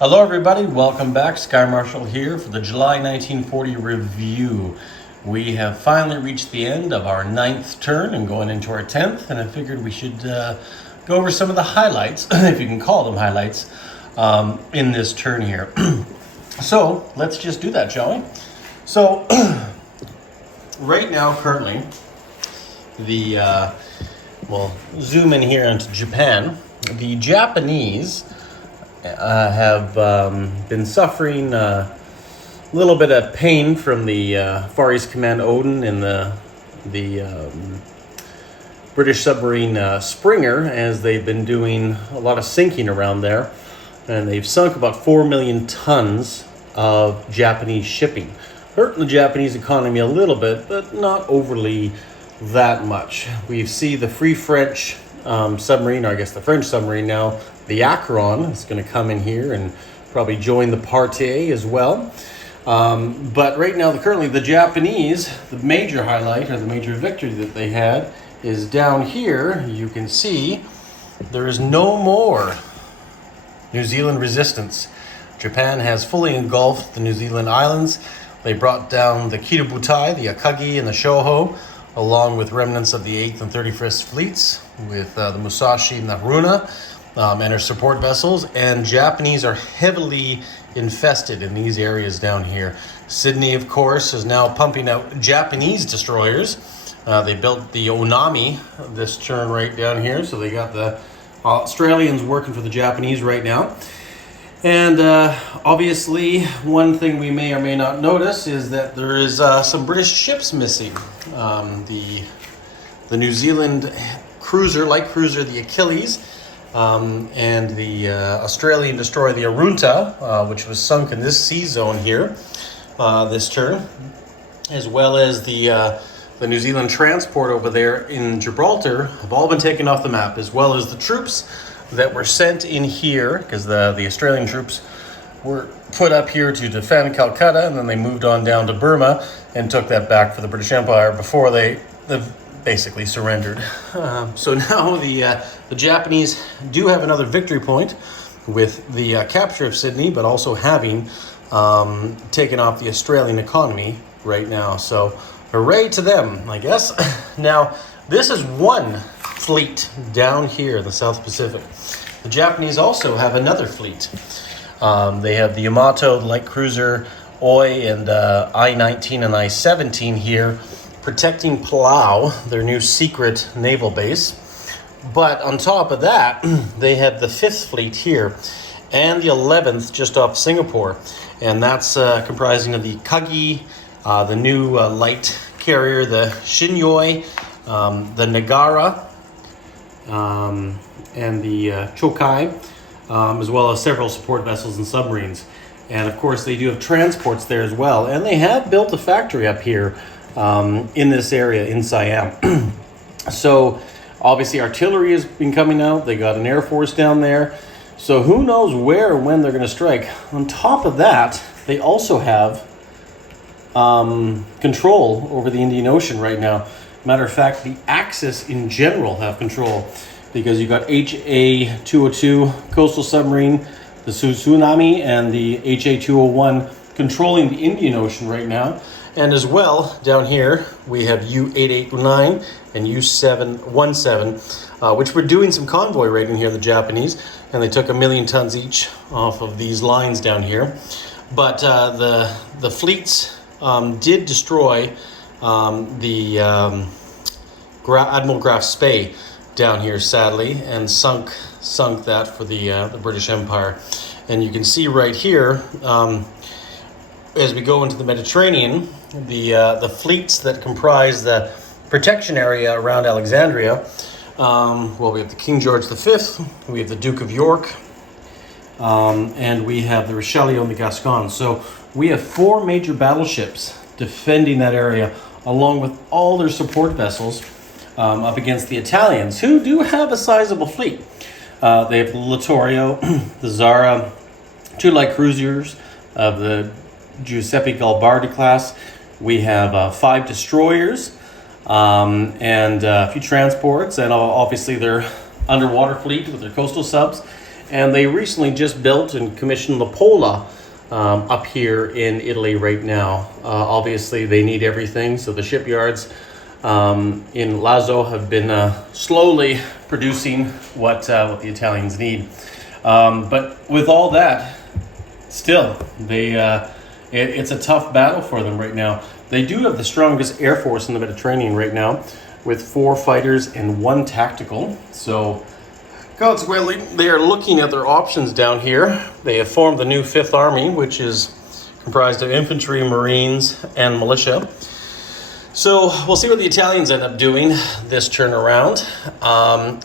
Hello everybody, welcome back. Sky Marshal here for the July 1940 review. We have finally reached the end of our 9th turn and going into our 10th, and I figured we should go over some of the highlights, if you can call them highlights, in this turn here. So let's just do that, shall we? So right now, currently, we'll zoom in here into Japan. The Japanese have been suffering a little bit of pain from the Far East Command Odin and the British submarine Springer, as they've been doing a lot of sinking around there, and they've sunk about 4 million tons of Japanese shipping, hurting the Japanese economy a little bit, but not overly that much. We see the Free French submarine, or I guess the French submarine now, the Acheron, is going to come in here and probably join the party as well. But right now, currently the Japanese, the major highlight or the major victory that they had is down here. You can see there is no more New Zealand resistance. Japan has fully engulfed the New Zealand islands. They brought down the Kitabutai, the Akagi, and the Shoho, along with remnants of the 8th and 31st fleets, with the Musashi and the Haruna, and her support vessels. And Japanese are heavily infested in these areas down here. Sydney, of course, is now pumping out Japanese destroyers. They built the Onami this turn right down here, so they got the Australians working for the Japanese right now. And obviously, one thing we may or may not notice is that there is some British ships missing. The New Zealand cruiser, light cruiser, the Achilles, and the Australian destroyer, the Arunta, which was sunk in this sea zone here this turn, as well as the New Zealand transport over there in Gibraltar, have all been taken off the map, as well as the troops that were sent in here, because the Australian troops were put up here to defend Calcutta, and then they moved on down to Burma and took that back for the British Empire before they basically surrendered. So now the Japanese do have another victory point with the capture of Sydney, but also having taken off the Australian economy right now. So hooray to them, I guess. Now, this is one fleet down here in the South Pacific. The Japanese also have another fleet. They have the Yamato, the light cruiser Oi, and I-19 and I-17 here, protecting Palau, their new secret naval base. But on top of that, they have the 5th fleet here, and the 11th just off Singapore. And that's comprising of the Kagi, the new light carrier, the Shinyoi, the Nagara, and the Chokai, as well as several support vessels and submarines. And of course, they do have transports there as well. And they have built a factory up here in this area in Siam. So obviously artillery has been coming out. They got an air force down there. So who knows where or when they're going to strike. On top of that, they also have control over the Indian Ocean right now. Matter of fact, the Axis in general have control, because you got HA-202 coastal submarine, the Tsunami, and the HA-201 controlling the Indian Ocean right now. And as well, down here, we have U-889 and U-717, which were doing some convoy raiding here, the Japanese, and they took 1 million tons each off of these lines down here. But the fleets did destroy the Admiral Graf Spee down here, sadly, and sunk that for the British Empire. And you can see right here, as we go into the Mediterranean, the fleets that comprise the protection area around Alexandria. Well, we have the King George V, we have the Duke of York, and we have the Richelieu and the Gascon. So we have 4 major battleships defending that area, along with all their support vessels, up against the Italians, who do have a sizable fleet. They have the Littorio, the Zara, 2 light cruisers of the Giuseppe Garibaldi class. We have 5 destroyers, and a few transports, and obviously their underwater fleet with their coastal subs. And they recently just built and commissioned the Pola up here in Italy right now. Obviously, they need everything, so the shipyards in Lazio have been slowly producing what the Italians need. But with all that, still, it's a tough battle for them right now. They do have the strongest air force in the Mediterranean right now, with 4 fighters and 1 tactical. So consequently, they are looking at their options down here. They have formed the new 5th Army, which is comprised of infantry, marines, and militia. So we'll see what the Italians end up doing this turnaround.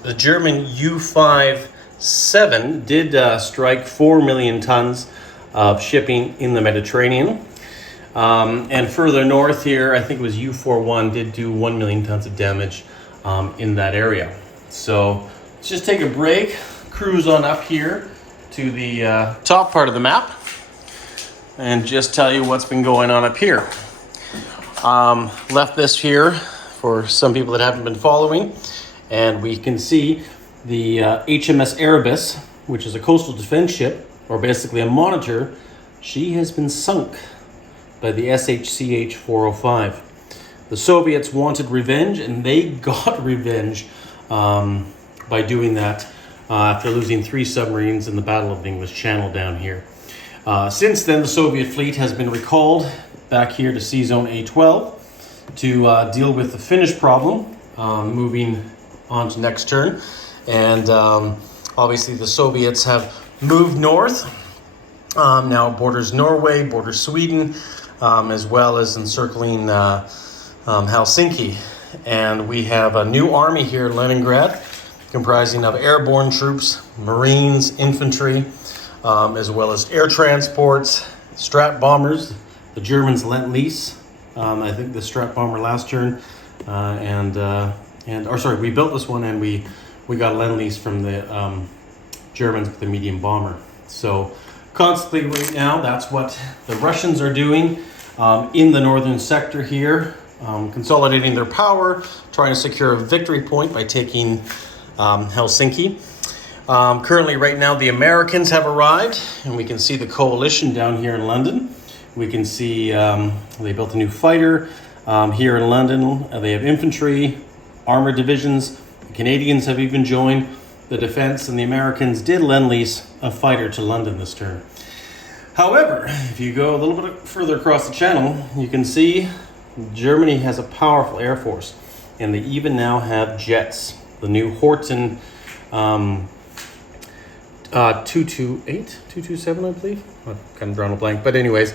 The German U-57 did strike 4 million tons of shipping in the Mediterranean. And further north here, I think it was U-41 did do 1 million tons of damage in that area. So let's just take a break, cruise on up here to the top part of the map, and just tell you what's been going on up here. Left this here for some people that haven't been following, and we can see the HMS Erebus, which is a coastal defense ship, or basically a monitor. She has been sunk by the SHCH 405. The Soviets wanted revenge, and they got revenge by doing that after losing 3 submarines in the Battle of the English Channel down here. Since then, the Soviet fleet has been recalled back here to Sea Zone A12 to deal with the Finnish problem, moving on to next turn. And obviously the Soviets have moved north, now borders Norway, borders Sweden, as well as encircling Helsinki. And we have a new army here in Leningrad, comprising of airborne troops, marines, infantry, as well as air transports, Strat bombers. The Germans lent lease, I think, the Strat bomber last turn, we built this one, and we got a lend lease from the Germans with the medium bomber. So constantly right now, that's what the Russians are doing in the northern sector here, consolidating their power, trying to secure a victory point by taking Helsinki. Currently right now, the Americans have arrived, and we can see the coalition down here in London. We can see they built a new fighter here in London. They have infantry, armored divisions. The Canadians have even joined the defense, and the Americans did lend lease a fighter to London this turn. However, if you go a little bit further across the channel, you can see Germany has a powerful air force, and they even now have jets. The new Horten 228, 227, I believe. I'm kind of drawing a blank, but anyways,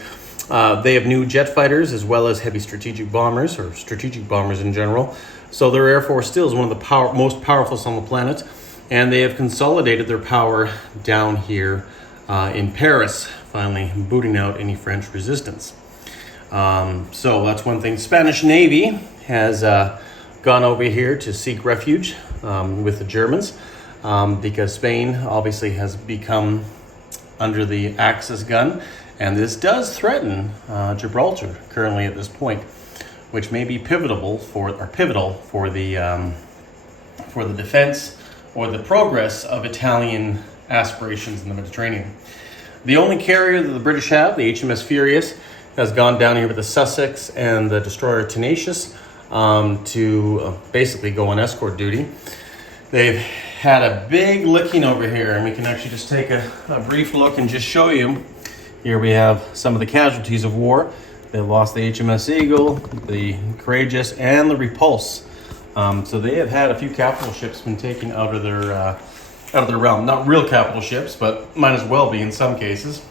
they have new jet fighters as well as heavy strategic bombers, or strategic bombers in general. So their air force still is one of the most powerful on the planet, and they have consolidated their power down here in Paris, finally booting out any French resistance. So that's one thing. Spanish Navy has gone over here to seek refuge with the Germans, because Spain obviously has become under the Axis gun, and this does threaten Gibraltar currently at this point, which may be pivotal for the defense or the progress of Italian aspirations in the Mediterranean. The only carrier that the British have, the HMS Furious, has gone down here with the Sussex and the destroyer Tenacious to basically go on escort duty. They've had a big licking over here, and we can actually just take a brief look and just show you. Here we have some of the casualties of war. They lost the HMS Eagle, the Courageous, and the Repulse. So they have had a few capital ships been taken out of their realm. Not real capital ships, but might as well be in some cases.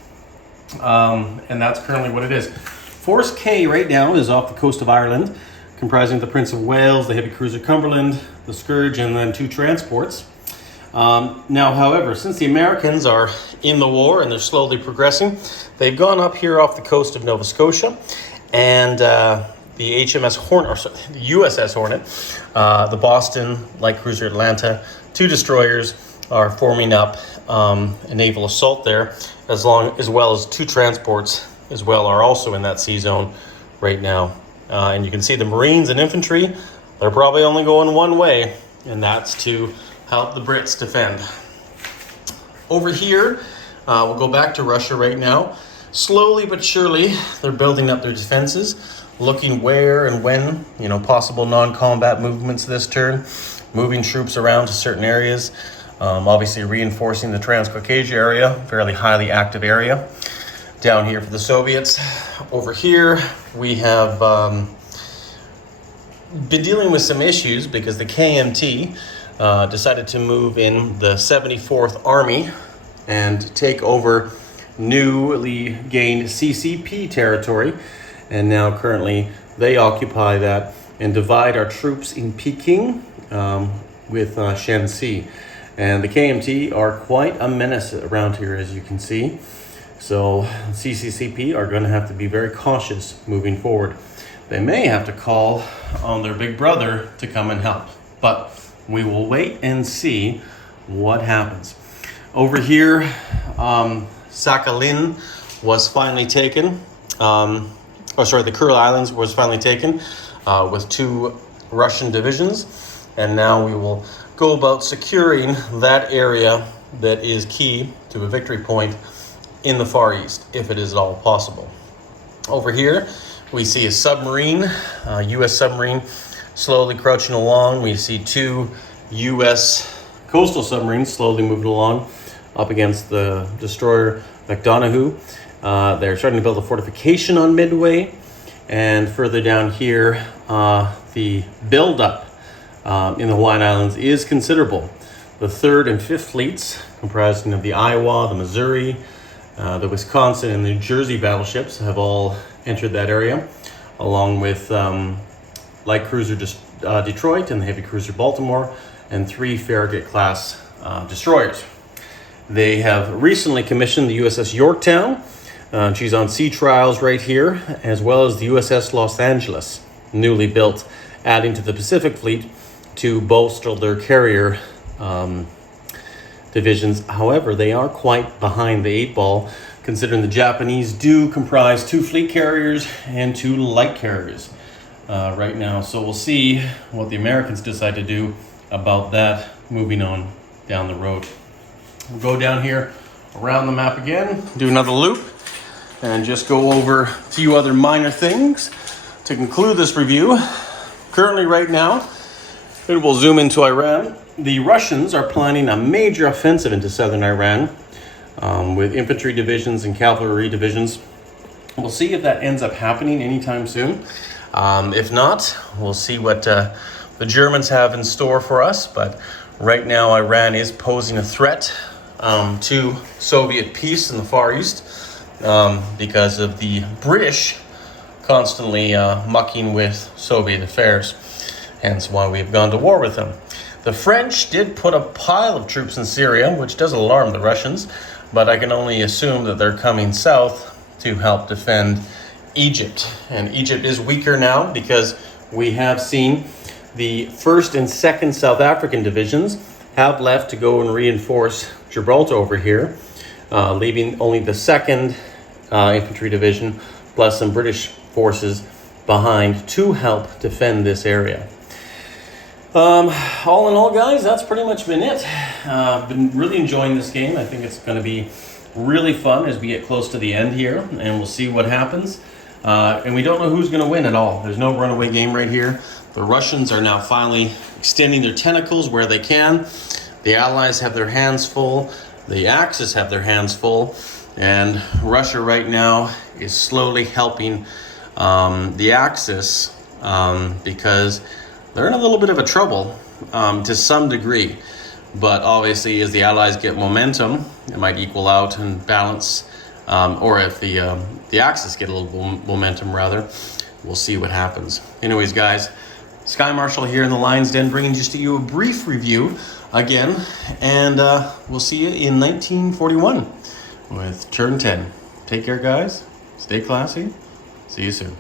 And that's currently what it is. Force K right now is off the coast of Ireland, comprising the Prince of Wales, the heavy cruiser Cumberland, the Scourge, and then 2 transports. Now, however, since the Americans are in the war and they're slowly progressing, they've gone up here off the coast of Nova Scotia, and the HMS Hornet, the USS Hornet, the Boston light cruiser Atlanta, 2 destroyers are forming up a naval assault there, as well as 2 transports as well are also in that sea zone right now. And you can see the Marines and infantry, they're probably only going one way, and that's to help the Brits defend. Over here, we'll go back to Russia right now. Slowly but surely, they're building up their defenses, looking where and when, possible non-combat movements this turn, moving troops around to certain areas, obviously reinforcing the Transcaucasia area, fairly highly active area. Down here for the Soviets. Over here, we have been dealing with some issues because the KMT decided to move in the 74th Army and take over newly gained CCP territory, and now currently they occupy that and divide our troops in Peking with Shanxi. And the KMT are quite a menace around here, as you can see. So CCCP are going to have to be very cautious moving forward. They may have to call on their big brother to come and help, but we will wait and see what happens. Over here, Sakhalin was finally taken. The Kuril Islands was finally taken with 2 Russian divisions. And now we will go about securing that area that is key to a victory point in the Far East, if it is at all possible. Over here, we see a submarine, U.S. submarine, slowly crouching along. We see 2 U.S. coastal submarines slowly moving along up against the destroyer McDonough. They're starting to build a fortification on Midway. And further down here, the buildup in the Hawaiian Islands is considerable. The 3rd and 5th fleets, comprising of the Iowa, the Missouri, the Wisconsin, and New Jersey battleships, have all entered that area, along with light cruiser Detroit and the heavy cruiser Baltimore, and 3 Farragut-class destroyers. They have recently commissioned the USS Yorktown. She's on sea trials right here, as well as the USS Los Angeles, newly built, adding to the Pacific Fleet to bolster their carrier divisions. However, they are quite behind the 8 ball, considering the Japanese do comprise 2 fleet carriers and 2 light carriers right now. So we'll see what the Americans decide to do about that moving on down the road. We'll go down here around the map again, do another loop, and just go over a few other minor things to conclude this review. Currently, right now, and we'll zoom into Iran. The Russians are planning a major offensive into southern Iran with infantry divisions and cavalry divisions. We'll see if that ends up happening anytime soon. If not, we'll see what the Germans have in store for us. But right now, Iran is posing a threat to Soviet peace in the Far East because of the British constantly mucking with Soviet affairs. Hence why we've gone to war with them. The French did put a pile of troops in Syria, which does alarm the Russians, but I can only assume that they're coming south to help defend Egypt. And Egypt is weaker now because we have seen the 1st and 2nd South African divisions have left to go and reinforce Gibraltar over here, leaving only the 2nd Infantry Division plus some British forces behind to help defend this area. All in all, guys, that's pretty much been it. Been really enjoying this game. I think it's going to be really fun as we get close to the end here, and we'll see what happens. And we don't know who's going to win at all. There's no runaway game right here. The Russians are now finally extending their tentacles where they can. The Allies have their hands full. The Axis have their hands full. And Russia right now is slowly helping the Axis because they're in a little bit of a trouble to some degree. But obviously, as the Allies get momentum, it might equal out and balance. Or if the Axis get a little momentum, rather, we'll see what happens. Anyways, guys, Sky Marshal here in the Lion's Den, bringing just to you a brief review again. And we'll see you in 1941 with Turn 10. Take care, guys. Stay classy. See you soon.